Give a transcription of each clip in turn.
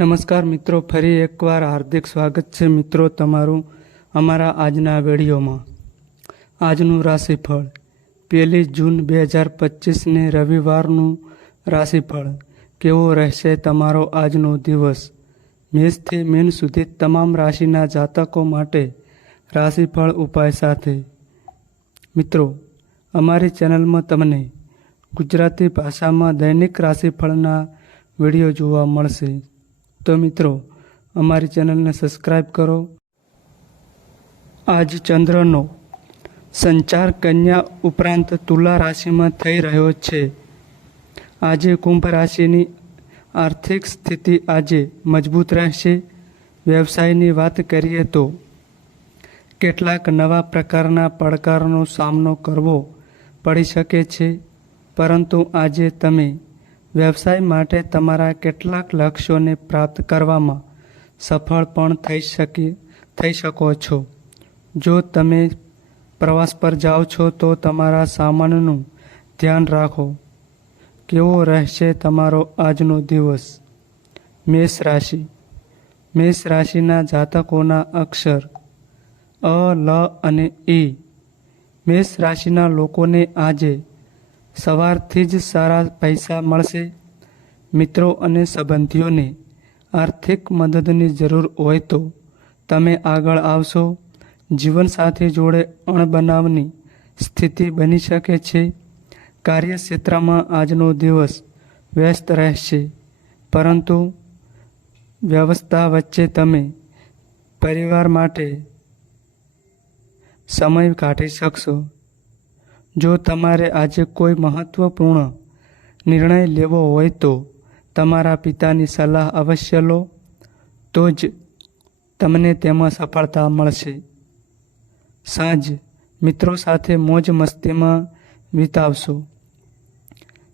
નમસ્કાર મિત્રો, ફરી એકવાર હાર્દિક સ્વાગત છે મિત્રો તમારું અમારા આજના વિડીયોમાં. આજનું રાશિફળ, પહેલી જૂન બે હજાર પચીસને રવિવારનું રાશિફળ. કેવો રહેશે તમારો આજનો દિવસ? મેષથી મીન સુધી તમામ રાશિના જાતકો માટે રાશિફળ ઉપાય સાથે. મિત્રો, અમારી ચેનલમાં તમને ગુજરાતી ભાષામાં દૈનિક રાશિફળના વીડિયો જોવા મળશે. તો મિત્રો, અમારી ચેનલને સબસ્ક્રાઈબ કરો. આજ ચંદ્રનો સંચાર કન્યા ઉપરાંત તુલા રાશિમાં થઈ રહ્યો છે. આજે કુંભ રાશિની આર્થિક સ્થિતિ આજે મજબૂત રહેશે. વ્યવસાયની વાત કરીએ તો, કેટલાક નવા પ્રકારના પડકારનો સામનો કરવો પડી શકે છે. પરંતુ આજે તમે વ્યવસાય માટે તમારા કેટલાક લક્ષ્યોને પ્રાપ્ત કરવામાં સફળ પણ થઈ શકે, થઈ શકો છો. જો તમે પ્રવાસ પર જાઓ છો, તો તમારા સામાનનું ધ્યાન રાખો. કેવો રહેશે તમારો આજનો દિવસ? મેષ રાશિ. મેષ રાશિના જાતકોના અક્ષર અ, લ અને ઈ મેષ રાશિના લોકોને આજે સવારથી જ સારા પૈસા મળશે. મિત્રો અને સંબંધીઓને આર્થિક મદદની જરૂર હોય તો તમે આગળ આવશો. જીવનસાથી જોડે અણબનાવની સ્થિતિ બની શકે છે. કાર્યક્ષેત્રમાં આજનો દિવસ વ્યસ્ત રહેશે, પરંતુ વ્યવસ્થા વચ્ચે તમે પરિવાર માટે સમય કાઢી શકશો. જો તમારે આજે કોઈ મહત્વપૂર્ણ નિર્ણય લેવો હોય તો તમારા પિતાની સલાહ અવશ્ય લો, તો જ તમને તેમાં સફળતા મળશે. સાંજ, મિત્રો સાથે મોજ મસ્તીમાં વિતાવશો.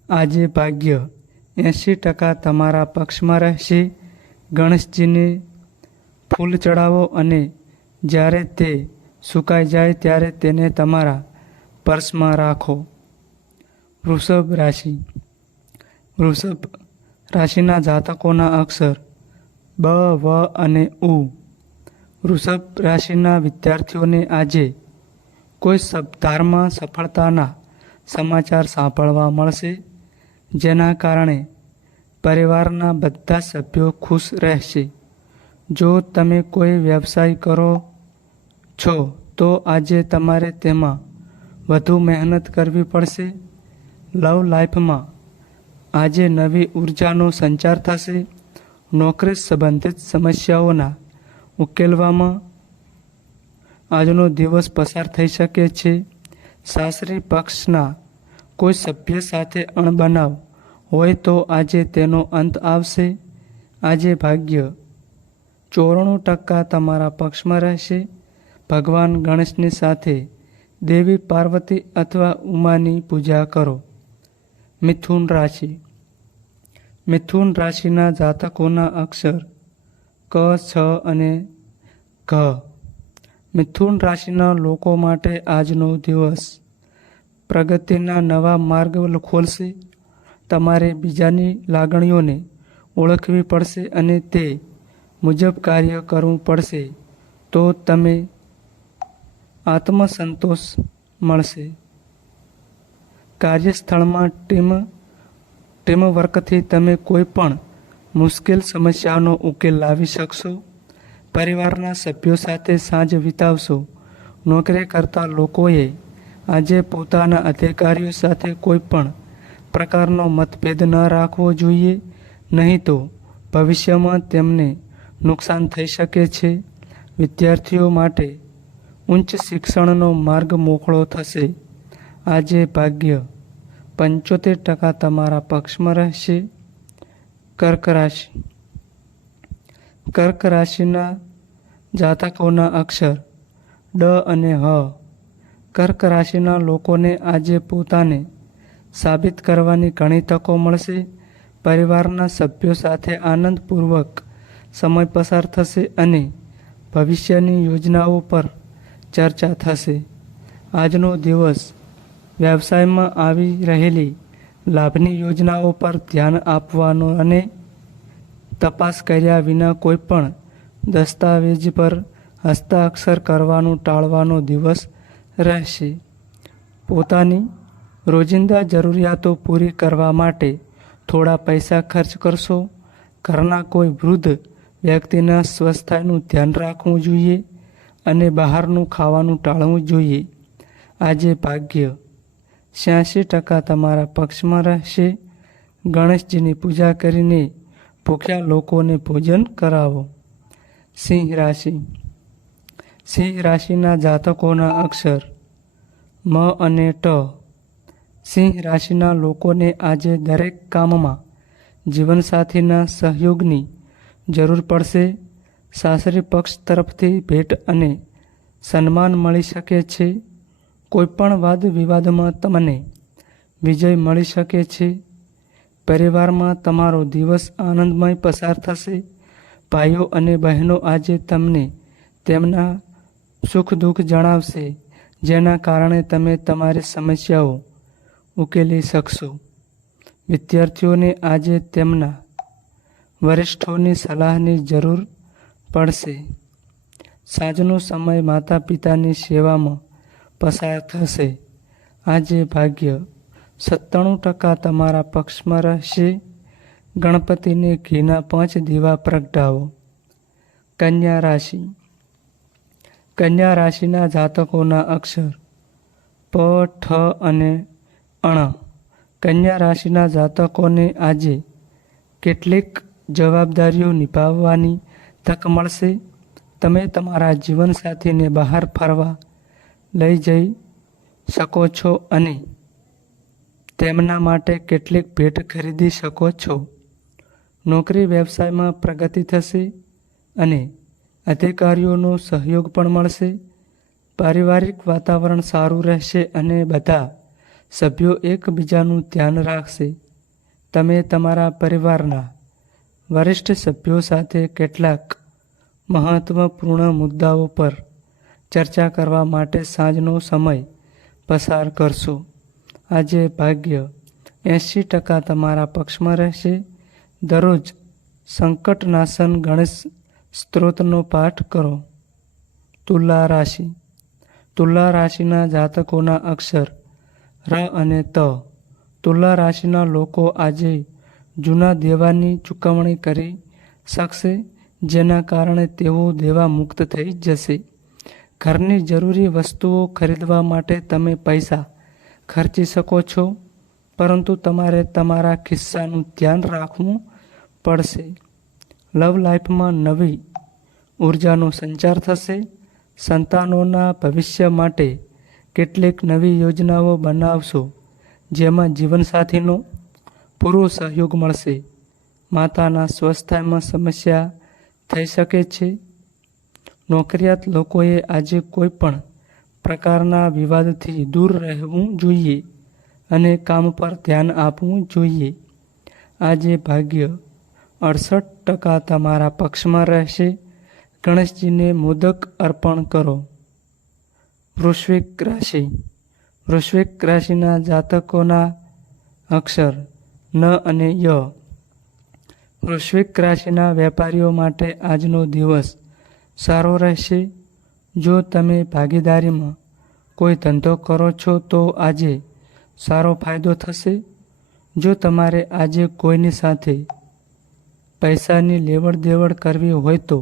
આજે ભાગ્ય એંશી ટકા તમારા પક્ષમાં રહેશે. ગણેશજીને ફૂલ ચડાવો અને જ્યારે તે સુકાઈ જાય ત્યારે તેને તમારા પર્સમાં રાખો. વૃષભ રાશિ. વૃષભ રાશિના જાતકોના અક્ષર બ, વ અને ઉ. વૃષભ રાશિના વિદ્યાર્થીઓને આજે કોઈ સપ્તાહમાં સફળતાના સમાચાર સાંભળવા મળશે, જેના કારણે પરિવારના બધા સભ્યો ખુશ રહેશે. જો તમે કોઈ વ્યવસાય કરો છો, તો આજે તમારે તેમાં વધુ મહેનત કરવી પડશે. લવ લાઈફમાં આજે નવી ઉર્જાનો સંચાર થશે. નોકરી સંબંધિત સમસ્યાઓના ઉકેલવામાં આજનો દિવસ પસાર થઈ શકે છે. સાસરી પક્ષના કોઈ સભ્ય સાથે અણબનાવ હોય તો આજે તેનો અંત આવશે. આજે ભાગ્ય ચોરાણું ટકા તમારા પક્ષમાં રહેશે. ભગવાન ગણેશની સાથે દેવી પાર્વતી અથવા ઉમાની પૂજા કરો. મિથુન રાશિ. મિથુન રાશિના જાતકોના અક્ષર ક, છ અને ઘ. મિથુન રાશિના લોકો માટે આજનો દિવસ પ્રગતિના નવા માર્ગ ખોલશે. તમારે બીજાની લાગણીઓને ઓળખવી પડશે અને તે મુજબ કાર્ય કરવું પડશે. તો તમે આત્મસંતોષ મળશે. કાર્યસ્થળમાં ટીમ ટીમવર્કથી તમે કોઈ પણ મુશ્કેલ સમસ્યાનો ઉકેલ લાવી શકશો. પરિવારના સભ્યો સાથે સાંજ વિતાવશો. નોકરી કરતા લોકોએ આજે પોતાના અધિકારીઓ સાથે કોઈ પણ પ્રકારનો મતભેદ ન રાખવો જોઈએ, નહીં તો ભવિષ્યમાં તેમને નુકસાન થઈ શકે છે. વિદ્યાર્થીઓ માટે ઉચ્ચ શિક્ષણનો માર્ગ મોકળો થશે. આજે ભાગ્ય પંચોતેર ટકા તમારા પક્ષમાં રહેશે. કર્ક રાશિ. કર્ક રાશિના જાતકોના અક્ષર ડ અને હ. કર્ક રાશિના લોકોને આજે પોતાને સાબિત કરવાની ઘણી તકો મળશે. પરિવારના સભ્યો સાથે આનંદપૂર્વક સમય પસાર થશે અને ભવિષ્યની યોજનાઓ પર ચર્ચા થશે. આજનો દિવસ વ્યવસાયમાં આવી રહેલી લાભની યોજનાઓ પર ધ્યાન આપવાનો અને તપાસ કર્યા વિના કોઈ પણ દસ્તાવેજ પર હસ્તાક્ષર કરવાનું ટાળવાનો દિવસ રહેશે. પોતાની રોજિંદા જરૂરિયાતો પૂરી કરવા માટે થોડા પૈસા ખર્ચ કરશો. ઘરના કોઈ વૃદ્ધ વ્યક્તિના સ્વસ્થતાનું ધ્યાન રાખવું જોઈએ. અને બહારનું ખાવાનું ટાળવું જોઈએ. આજે ભાગ્ય. છ્યાસી ટકા તમારા પક્ષમાં રહેશે. ગણેશજીની પૂજા કરીને ભૂખ્યા લોકોને ભોજન કરાવો. સિંહ રાશિ. સિંહ રાશિના જાતકોના અક્ષર. મ અને ટ. સિંહ રાશિના લોકોને આજે દરેક કામમાં જીવનસાથીના સહયોગની જરૂર પડશે. સાસરી પક્ષ તરફથી ભેટ અને સન્માન મળી શકે છે. કોઈપણ વાદ વિવાદમાં તમને વિજય મળી શકે છે. પરિવારમાં તમારો દિવસ આનંદમય પસાર થશે. ભાઈઓ અને બહેનો આજે તમને તેમના સુખ દુઃખ જણાવશે, જેના કારણે તમે તમારી સમસ્યાઓ ઉકેલી શકશો. વિદ્યાર્થીઓને આજે તેમના વરિષ્ઠોની સલાહની જરૂર પડશે. સાંજનો સમય માતા પિતાની સેવામાં પસાર થશે. આજે ભાગ્ય સત્તાણું ટકા તમારા પક્ષમાં રહેશે. ગણપતિને ઘીના પાંચ દીવા પ્રગટાવો. કન્યા રાશિ. કન્યા રાશિના જાતકોના અક્ષર પ, ઠ અને અણ. કન્યા રાશિના જાતકોને આજે કેટલીક જવાબદારીઓ નિભાવવાની તક મળશે? તમે તમારા જીવનસાથીને બહાર ફરવા લઈ જઈ શકો છો અને તેમના માટે કેટલીક ભેટ ખરીદી શકો છો. નોકરી વ્યવસાયમાં પ્રગતિ થશે અને અધિકારીઓનો સહયોગ પણ મળશે. પારિવારિક વાતાવરણ સારું રહેશે અને બધા સભ્યો એકબીજાનું ધ્યાન રાખશે. તમે તમારા પરિવારના વરિષ્ઠ સભ્યો સાથે કેટલાક મહત્વપૂર્ણ મુદ્દાઓ પર ચર્ચા કરવા માટે સાંજનો સમય પસાર કરશો. આજે ભાગ્ય એંશી ટકા તમારા પક્ષમાં રહેશે. દરરોજ સંકટનાશન ગણેશ સ્ત્રોતનો પાઠ કરો. તુલા રાશિ. તુલા રાશિના જાતકોના અક્ષર ર અને ત. તુલા રાશિના લોકો આજે જૂના દેવાની ચૂકવણી કરી શકશે, જેના કારણે તેઓ દેવા મુક્ત થઈ જશે. ઘરની જરૂરી વસ્તુઓ ખરીદવા માટે તમે પૈસા ખર્ચી શકો છો, પરંતુ તમારે તમારા ખિસ્સાનું ધ્યાન રાખવું પડશે. લવ લાઈફમાં નવી ઉર્જાનો સંચાર થશે. સંતાનોના ભવિષ્ય માટે કેટલીક નવી યોજનાઓ બનાવશો, જેમાં જીવનસાથીનો પૂરો સહયોગ મળશે. માતાના સ્વસ્થાયમાં સમસ્યા થઈ શકે છે. નોકરિયાત લોકોએ આજે કોઈ પણ પ્રકારના વિવાદથી દૂર રહેવું જોઈએ અને કામ પર ધ્યાન આપવું જોઈએ. આજે ભાગ્ય અડસઠ ટકા તમારા પક્ષમાં રહેશે. ગણેશજીને મોદક અર્પણ કરો. વૃશ્વિક રાશિ. વૃશ્વિક રાશિના જાતકોના અક્ષર ન અને ય. વૃશ્વિક રાશિના વેપારીઓ માટે આજનો દિવસ સારો રહેશે. જો તમે ભાગીદારીમાં કોઈ ધંધો કરો છો તો આજે સારો ફાયદો થશે. જો તમારે આજે કોઈની સાથે પૈસાની લેવડ દેવડ કરવી હોય તો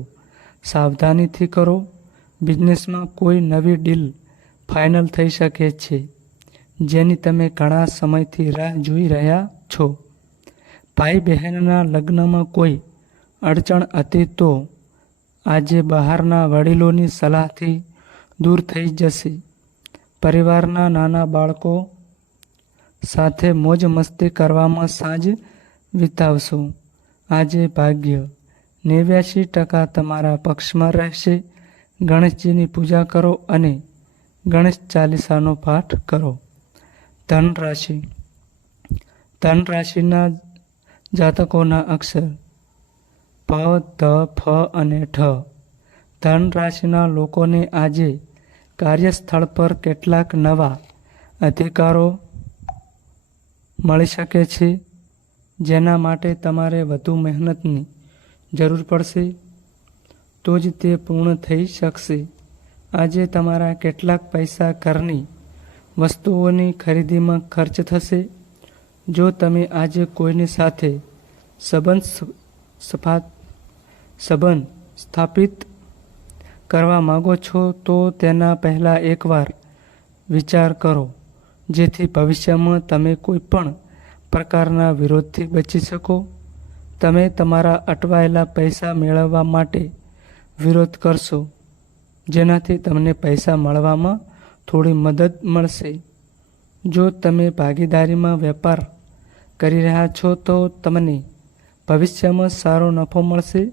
સાવધાનીથી કરો. બિઝનેસમાં કોઈ નવી ડીલ ફાઇનલ થઈ શકે છે, જેની તમે ઘણા સમયથી રાહ જોઈ રહ્યા છો. ભાઈ બહેનના લગ્નમાં કોઈ અડચણ હતી તો આજે બહારના વડીલોની સલાહથી દૂર થઈ જશે. પરિવારના નાના બાળકો સાથે મોજ મસ્તી કરવામાં સાંજ વિતાવશો. આજે ભાગ્ય નેવ્યાસી ટકા તમારા પક્ષમાં રહેશે. ગણેશજીની પૂજા કરો અને ગણેશ ચાલીસાનો પાઠ કરો. ધન રાશિ ધન રાશિના જાતકોના અક્ષર. પ ધ, ફ અને ઠ ધન રાશિના લોકોને આજે કાર્યસ્થળ પર કેટલાક નવા અધિકારો મળી શકે છે, જેના માટે તમારે વધુ મહેનતની જરૂર પડશે. તો જ તે પૂર્ણ થઈ શકશે. આજે તમારા કેટલાક પૈસા ઘરની વસ્તુઓની ખરીદીમાં ખર્ચ થશે. જો તમે આજે કોઈની સાથે સંબંધ સફા- સંબંધ સ્થાપિત કરવા માંગો છો, તો તેના પહેલાં એકવાર વિચાર કરો, જેથી ભવિષ્યમાં તમે કોઈ પણ પ્રકારના વિરોધથી બચી શકો. તમે તમારા અટવાયેલા પૈસા મેળવવા માટે વિરોધ કરશો, જેનાથી તમને પૈસા મળવામાં થોડી મદદ મળશે. જો તમે ભાગીદારીમાં વેપાર કરી રહ્યા છો તો તમને ભવિષ્યમાં સારો નફો મળશે.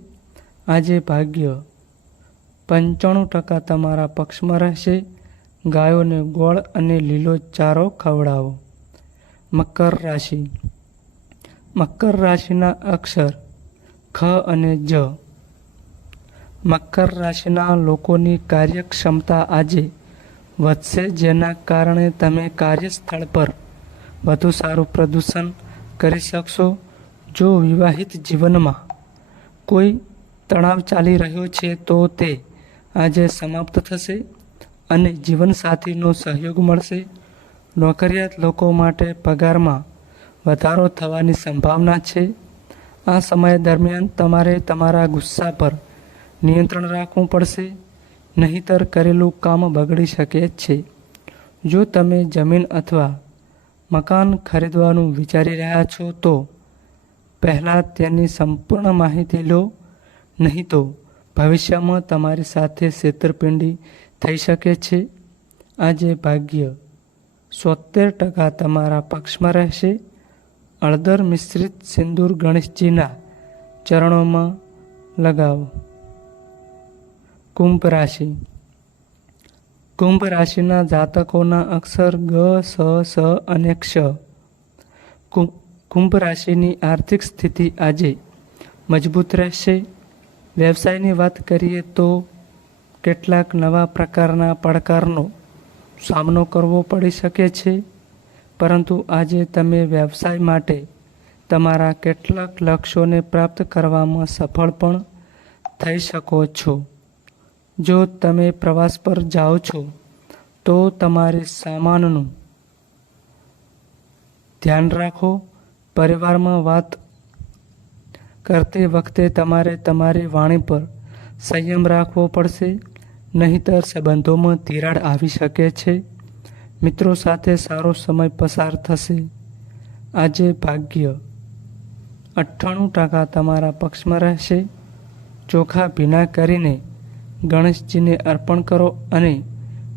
આજે ભાગ્ય પંચાણું ટકા તમારા પક્ષમાં રહેશે. ગાયોને ગોળ અને લીલો ચારો ખવડાવો. મકર રાશિ. મકર રાશિના અક્ષર ખ અને જ. મકર રાશિના લોકોની કાર્યક્ષમતા આજે વધશે, જેના કારણે તમે કાર્યસ્થળ પર વધુ સારું પ્રદૂષણ કરી શકશો? જો વિવાહિત જીવનમાં કોઈ તણાવ ચાલી રહ્યો છે, તો તે આજે સમાપ્ત થશે અને જીવનસાથીનો સહયોગ મળશે. નોકરિયાત લોકો માટે પગારમાં વધારો થવાની સંભાવના છે. આ સમય દરમિયાન તમારે તમારા ગુસ્સા પર નિયંત્રણ રાખવું પડશે, નહીંતર કરેલું કામ બગડી શકે છે. જો તમે જમીન અથવા મકાન ખરીદવાનું વિચારી રહ્યા છો તો પહેલાં તેની સંપૂર્ણ માહિતી લો, નહીં તો ભવિષ્યમાં તમારી સાથે છેતરપિંડી થઈ શકે છે. આજે ભાગ્ય સોતેર ટકા તમારા પક્ષમાં રહેશે. અળદર મિશ્રિત સિંદૂર ગણેશજીના ચરણોમાં લગાવો. કુંભ રાશિ કુંભ રાશિના જાતકોના અક્ષર ગ, સ સ અને ક્ષ. કુંભ રાશિની આર્થિક સ્થિતિ આજે મજબૂત રહેશે. વ્યવસાયની વાત કરીએ તો કેટલાક નવા પ્રકારના પડકારનો સામનો કરવો પડી શકે છે. પરંતુ આજે તમે વ્યવસાય માટે તમારા કેટલાક લક્ષ્યોને પ્રાપ્ત કરવામાં સફળ પણ થઈ શકો છો. જો તમે પ્રવાસ પર જાઓ છો, તો તમારે સામાનનું ધ્યાન રાખો. પરિવારમાં વાત કરતી વખતે તમારે તમારી વાણી પર સંયમ રાખવો પડશે, નહીંતર સંબંધોમાં તિરાડ આવી શકે છે. મિત્રો સાથે સારો સમય પસાર થશે. આજે ભાગ્ય અઠ્ઠાણું ટકા તમારા પક્ષમાં રહેશે. ચોખા ભીના કરીને ગણેશજીને અર્પણ કરો અને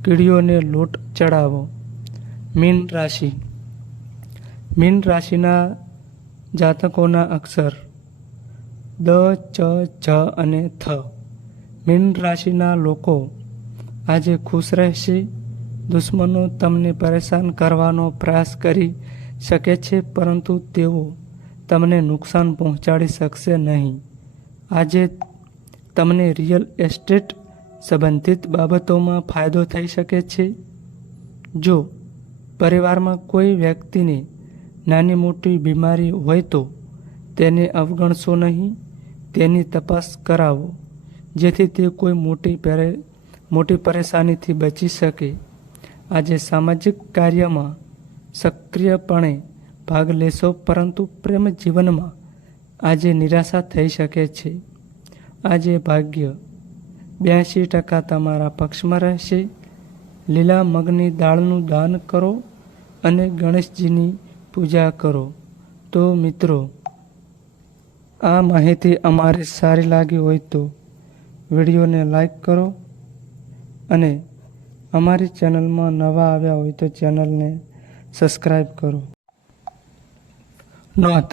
કીડીઓને લોટ ચડાવો. મીન રાશિ. મીન રાશિના જાતકોના અક્ષર દ, ચ જ અને થ. મીન રાશિના લોકો આજે ખુશ રહેશે, દુશ્મનો તમને પરેશાન કરવાનો પ્રયાસ કરી શકે છે, પરંતુ તેઓ તમને નુકસાન પહોંચાડી શકશે નહીં. આજે તમને રિયલ એસ્ટેટ સંબંધિત બાબતોમાં ફાયદો થઈ શકે છે? જો પરિવારમાં કોઈ વ્યક્તિને નાની મોટી બીમારી હોય તો તેને અવગણશો નહીં, તેની તપાસ કરાવો, જેથી તે કોઈ મોટી પેરે, મોટી પરેશાનીથી બચી શકે. આજે સામાજિક કાર્યમાં સક્રિયપણે ભાગ લેશો, પરંતુ પ્રેમ જીવનમાં આજે નિરાશા થઈ શકે છે. આજે ભાગ્ય બ્યાસી ટકા તમારા પક્ષમાં રહેશે. લીલા મગની દાળનું દાન કરો અને ગણેશજીની પૂજા કરો. તો મિત્રો, આ માહિતી અમારી સારી લાગી હોય તો વિડીયોને લાઈક કરો અને અમારી ચેનલમાં નવા આવ્યા હોય તો ચેનલને સબસ્ક્રાઈબ કરો. નોંધ